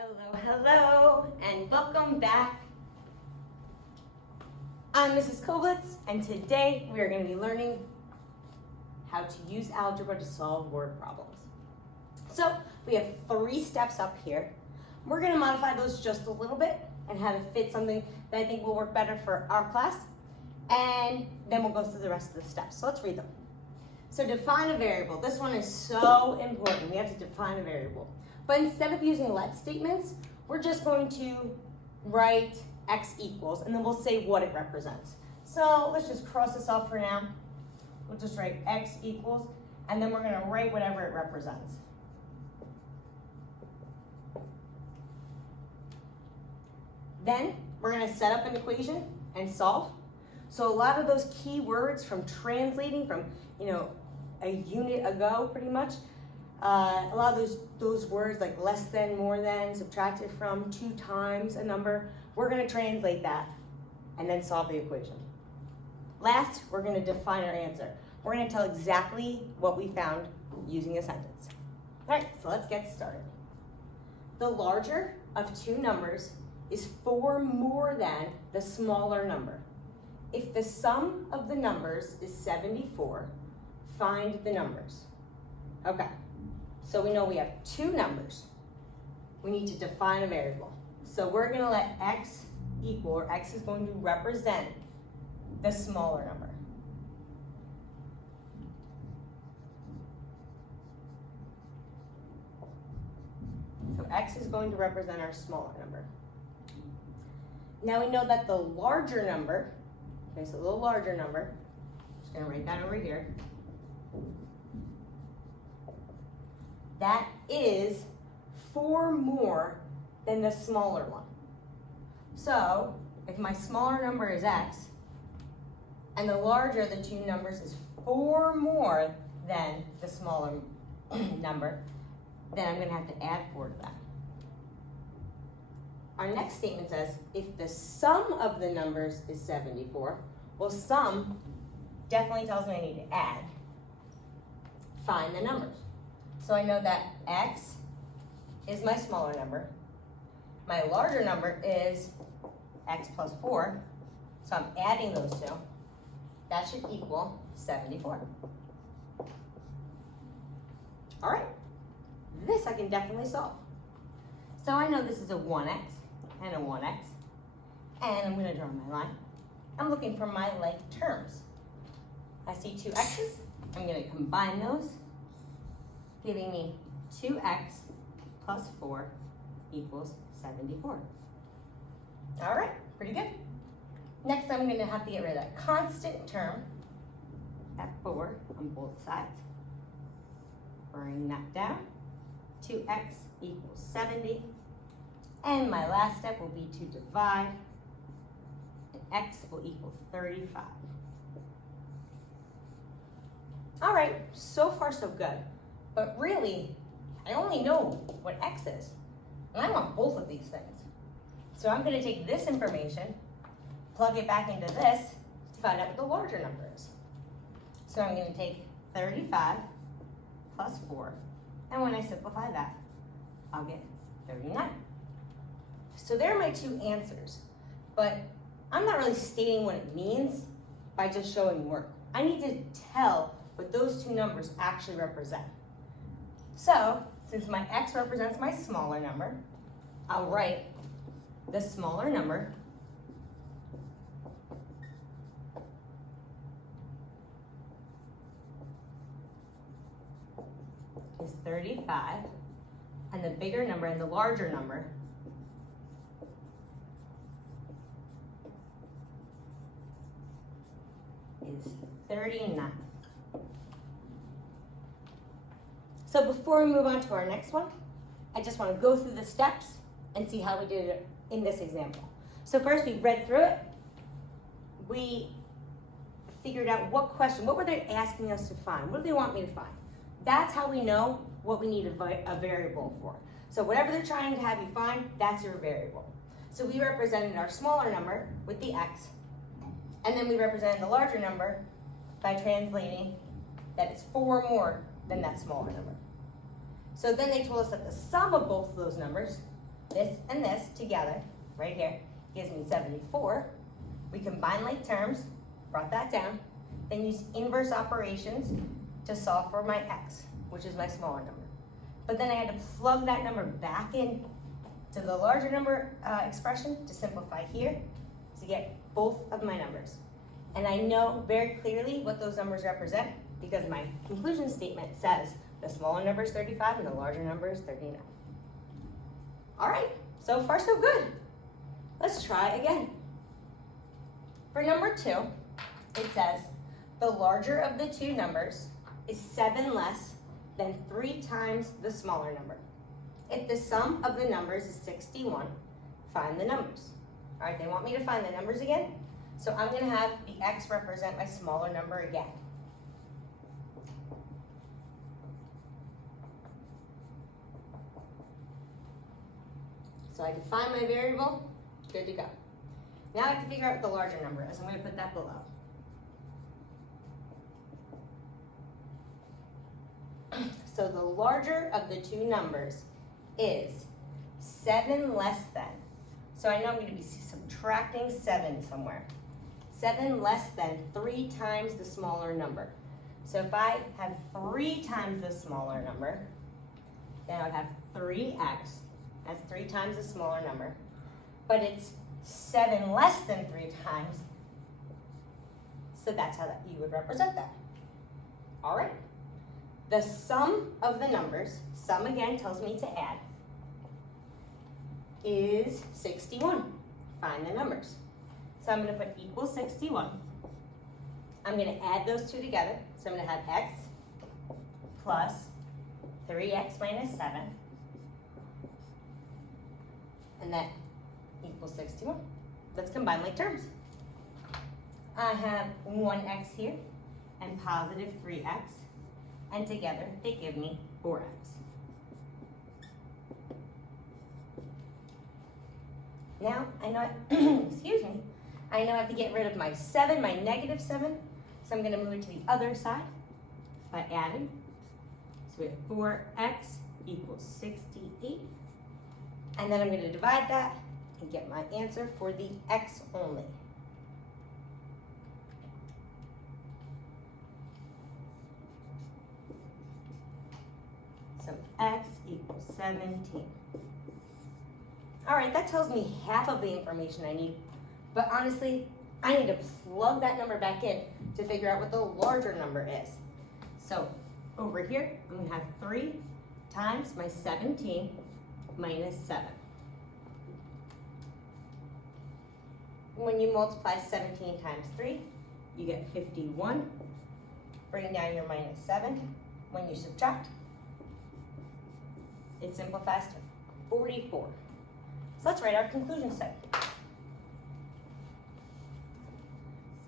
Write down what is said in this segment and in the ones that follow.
Hello, hello, and welcome back. I'm Mrs. Koblitz, and today we are going to be learning how to use algebra to solve word problems. So we have 3 steps up here. We're going to modify those just a little bit and have it fit something that I think will work better for our class, and then we'll go through the rest of the steps. So let's read them. So define a variable. This one is so important. We have to define a variable. But instead of using let statements, we're just going to write x equals, and then we'll say what it represents. So let's just cross this off for now. We'll just write x equals, and then we're going to write whatever it represents. Then we're going to set up an equation and solve. So a lot of those key words from translating from, a unit ago pretty much, a lot of those words like less than, more than, subtracted from, 2 times a number, we're going to translate that and then solve the equation. Last, we're going to define our answer. We're going to tell exactly what we found using a sentence. All right, so let's get started. The larger of 2 numbers is 4 more than the smaller number. If the sum of the numbers is 74, find the numbers. Okay, so we know we have 2 numbers. We need to define a variable. So we're going to let x equal, or x is going to represent the smaller number. So x is going to represent our smaller number. Now we know that the larger number, okay, so the larger number, just going to write that over here, that is 4 more than the smaller one. So if my smaller number is x, and the larger of the 2 numbers is 4 more than the smaller number, then I'm going to have to add 4 to that. Our next statement says, if the sum of the numbers is 74, well, sum definitely tells me I need to add. Find the numbers. So I know that x is my smaller number. My larger number is x plus 4. So I'm adding those 2. That should equal 74. All right, this I can definitely solve. So I know this is a 1x and a 1x, and I'm going to draw my line. I'm looking for my like terms. I see 2 x's. I'm going to combine those, giving me 2x plus 4 equals 74. All right, pretty good. Next, I'm going to have to get rid of that constant term at 4 on both sides. Bring that down. 2x equals 70. And my last step will be to divide, and x will equal 35. All right, so far so good. But really, I only know what x is, and I want both of these things. So I'm going to take this information, plug it back into this to find out what the larger number is. So I'm going to take 35 plus 4, and when I simplify that, I'll get 39. So there are my 2 answers, but I'm not really stating what it means by just showing work. I need to tell what those 2 numbers actually represent. So, since my x represents my smaller number, I'll write the smaller number is 35, and the bigger number and the larger number is 39. So before we move on to our next one, I just want to go through the steps and see how we did it in this example. So first we read through it. We figured out what were they asking us to find? What do they want me to find? That's how we know what we need a variable for. So whatever they're trying to have you find, that's your variable. So we represented our smaller number with the x, and then we represented the larger number by translating that it's 4 more than that smaller number. So then they told us that the sum of both of those numbers this and this together, right here, gives me 74. We combine like terms, brought that down, then use inverse operations to solve for my x, which is my smaller number. But then I had to plug that number back in to the larger number expression to simplify here to get both of my numbers. And I know very clearly what those numbers represent because my conclusion statement says the smaller number is 35 and the larger number is 39. All right, so far so good. Let's try again. For number 2, it says the larger of the two numbers is 7 less than 3 times the smaller number. If the sum of the numbers is 61, find the numbers. All right, they want me to find the numbers again. So I'm gonna have the x represent my smaller number again. So I define my variable, good to go. Now I have to figure out what the larger number is. I'm gonna put that below. So the larger of the two numbers is 7 less than. So I know I'm gonna be subtracting 7 somewhere. 7 less than 3 times the smaller number. So if I have 3 times the smaller number, then I would have 3x. That's 3 times the smaller number. But it's 7 less than 3 times. So that's how you would represent that. All right. The sum of the numbers, sum again tells me to add, is 61. Find the numbers. So I'm going to put equals 61. I'm going to add those two together. So I'm going to have x plus 3x minus 7. And that equals 61. Let's combine like terms. I have 1x here and positive 3x. And together they give me 4x. Now I know, excuse me, I know I have to get rid of my 7, my negative 7. So I'm going to move it to the other side by adding. So we have 4x equals 68. And then I'm going to divide that and get my answer for the x only. So x equals 17. All right, that tells me half of the information I need. But honestly, I need to plug that number back in to figure out what the larger number is. So over here, I'm going to have 3 times my 17 minus 7. When you multiply 17 times 3, you get 51. Bring down your minus 7. When you subtract, it simplifies to 44. So let's write our conclusion statement.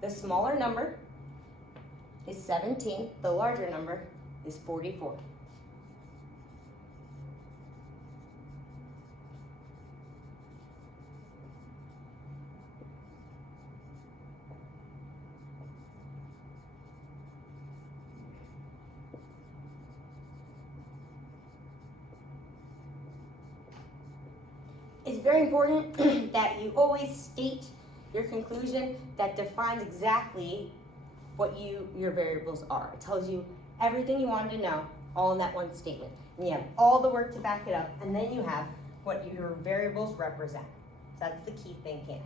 The smaller number is 17. The larger number is 44. It's very important that you always state your conclusion that defines exactly what your variables are. It tells you everything you wanted to know, all in that one statement. And you have all the work to back it up, and then you have what your variables represent. So that's the key thing here.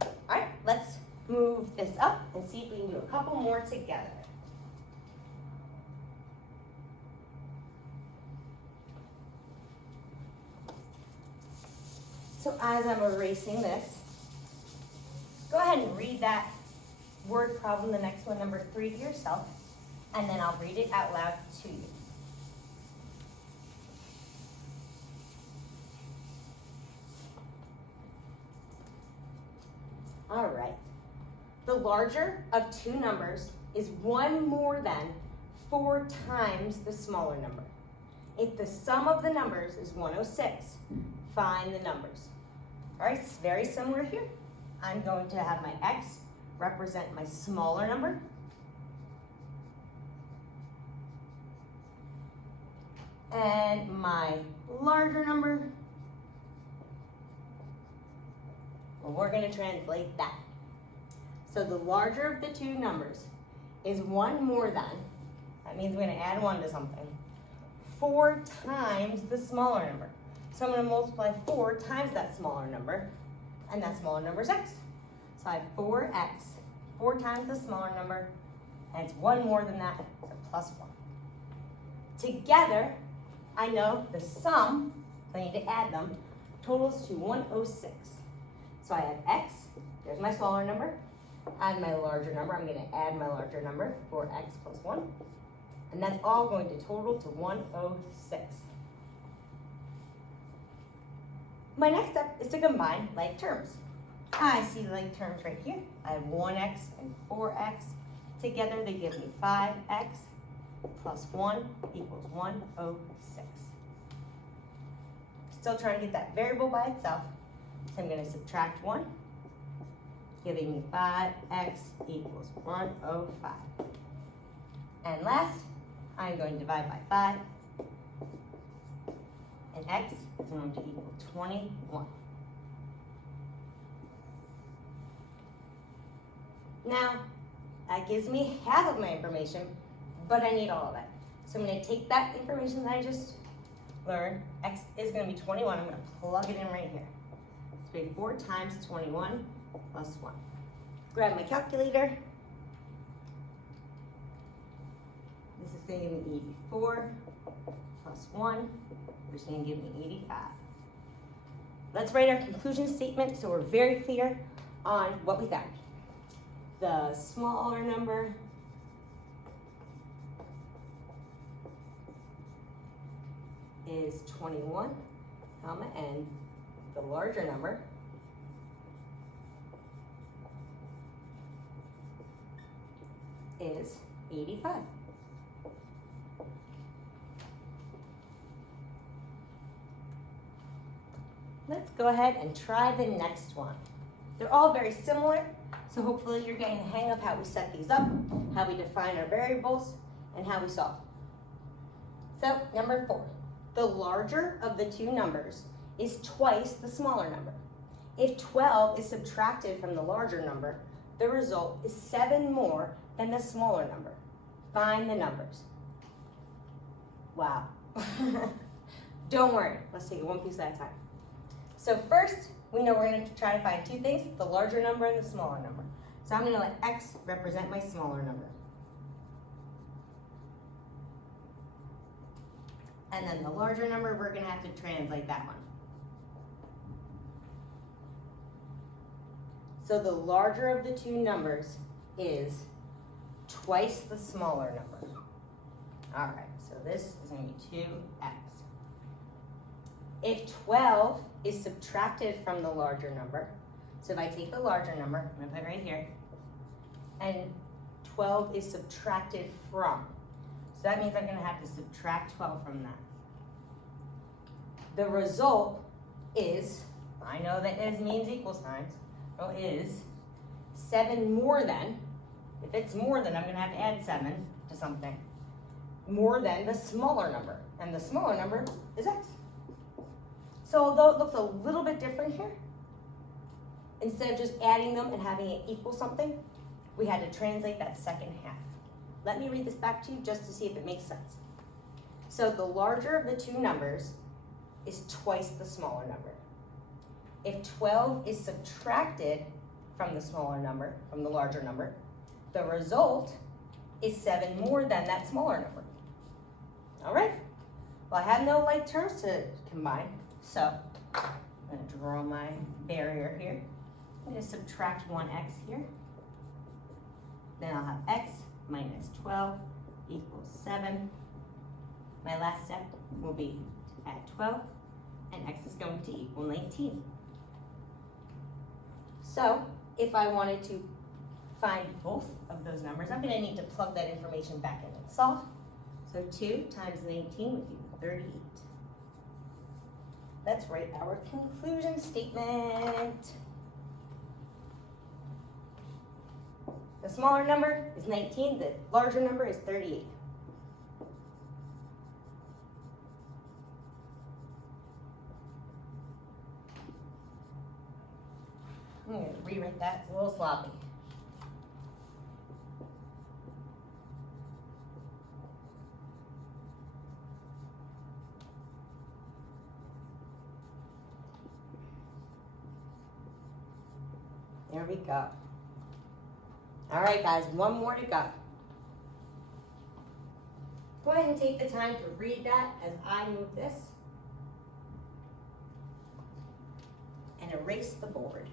All right, let's move this up and see if we can do a couple more together. So as I'm erasing this, go ahead and read that word problem, the next one, number 3, to yourself, and then I'll read it out loud to you. All right. The larger of two numbers is 1 more than 4 times the smaller number. If the sum of the numbers is 106, find the numbers. All right, it's very similar here. I'm going to have my x represent my smaller number. And my larger number Well, we're going to translate that. So the larger of the two numbers is 1 more than, that means we're going to add 1 to something, 4 times the smaller number. So I'm going to multiply 4 times that smaller number, and that smaller number is x. So I have 4x, 4 times the smaller number, and it's 1 more than that, so plus 1. Together, I know the sum, so I need to add them, totals to 106. So I have x, there's my smaller number, add my larger number, I'm going to add my larger number, 4x plus 1, and that's all going to total to 106. My next step is to combine like terms. I see like terms right here. I have 1x and 4x. Together they give me 5x plus 1 equals 106. Still trying to get that variable by itself. So I'm going to subtract 1, giving me 5x equals 105. And last, I'm going to divide by 5. And x is going to equal 21. Now, that gives me half of my information, but I need all of it. So I'm going to take that information that I just learned. X is going to be 21. I'm going to plug it in right here. It's going to be 4 times 21 plus 1. Grab my calculator. This is going to give me 84 plus 1, which is going to give me 85. Let's write our conclusion statement so we're very clear on what we found. The smaller number is 21, and the larger number is 85. Let's go ahead and try the next one. They're all very similar, so hopefully you're getting the hang of how we set these up, how we define our variables, and how we solve. So, number 4. The larger of the two numbers is twice the smaller number. If 12 is subtracted from the larger number, the result is 7 more than the smaller number. Find the numbers. Wow. Don't worry, let's take it one piece at a time. So first, we know we're going to try to find two things, the larger number and the smaller number. So I'm going to let x represent my smaller number. And then the larger number, we're going to have to translate that one. So the larger of the two numbers is twice the smaller number. All right, so this is going to be 2x. If 12 is subtracted from the larger number, so if I take the larger number, I'm going to put it right here, and 12 is subtracted from, so that means I'm going to have to subtract 12 from that. The result is, I know that is means equal signs, so is 7 more than, if it's more than, I'm going to have to add 7 to something, more than the smaller number, and the smaller number is x. So although it looks a little bit different here, instead of just adding them and having it equal something, we had to translate that second half. Let me read this back to you just to see if it makes sense. So the larger of the two numbers is twice the smaller number. If 12 is subtracted from the smaller number, from the larger number, the result is 7 more than that smaller number. All right? Well, I have no like terms to combine, so I'm going to draw my barrier here. I'm going to subtract 1x here. Then I'll have x minus 12 equals 7. My last step will be to add 12, and x is going to equal 19. So if I wanted to find both of those numbers, I'm going to need to plug that information back in and solve. So 2 times 19 would be 38. Let's write our conclusion statement. The smaller number is 19, the larger number is 38. I'm going to rewrite that. It's a little sloppy. There we go. All right, guys, one more to go. Go ahead and take the time to read that as I move this and erase the board.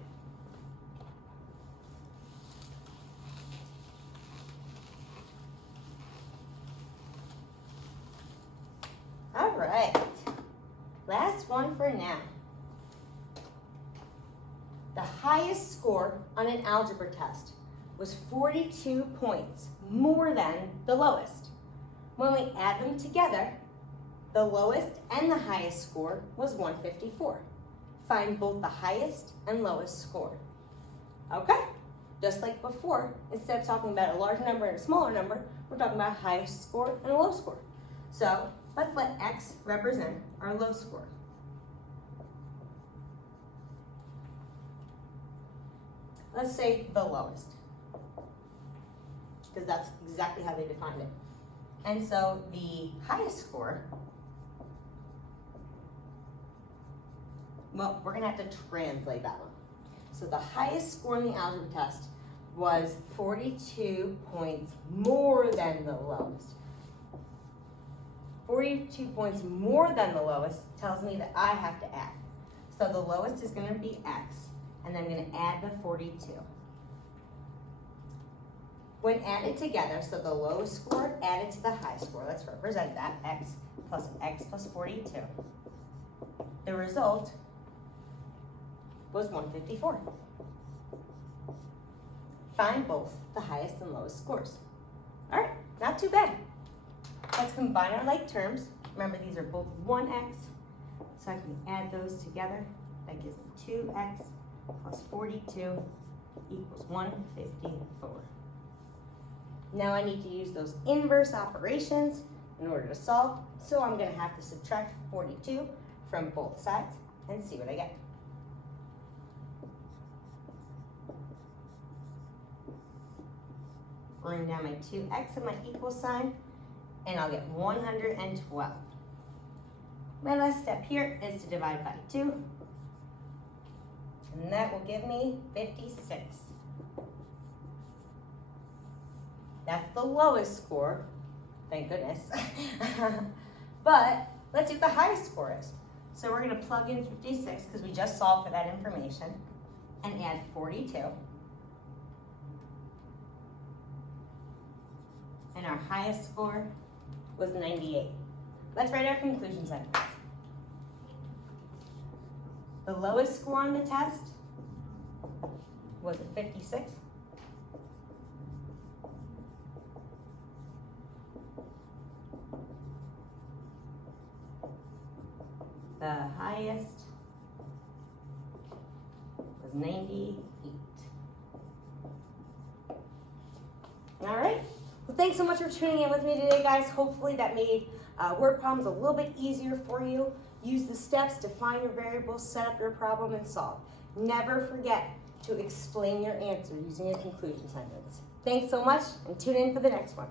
All right, last one for now. The highest score on an algebra test was 42 points, more than the lowest. When we add them together, the lowest and the highest score was 154. Find both the highest and lowest score. Okay, just like before, instead of talking about a large number and a smaller number, we're talking about a highest score and a low score. So let's let X represent our low score. Let's say the lowest, because that's exactly how they defined it. And so the highest score, well, we're gonna have to translate that one. So the highest score in the algebra test was 42 points more than the lowest. 42 points more than the lowest tells me that I have to add. So the lowest is gonna be X, and then I'm going to add the 42. When added together, so the lowest score added to the high score, let's represent that, X plus 42. The result was 154. Find both the highest and lowest scores. All right, not too bad. Let's combine our like terms. Remember, these are both 1x, so I can add those together. That gives me 2x plus 42 equals 154. Now I need to use those inverse operations in order to solve, so I'm going to have to subtract 42 from both sides and see what I get. Bring down my 2x and my equal sign, and I'll get 112. My last step here is to divide by 2. And that will give me 56. That's the lowest score, thank goodness. But let's see what the highest score is. So we're going to plug in 56 because we just solved for that information and add 42. And our highest score was 98. Let's write our conclusion sentence. The lowest score on the test was a 56. The highest was 98. All right. Well, thanks so much for tuning in with me today, guys. Hopefully that made word problems a little bit easier for you. Use the steps to find your variables, set up your problem, and solve. Never forget to explain your answer using a conclusion sentence. Thanks so much, and tune in for the next one.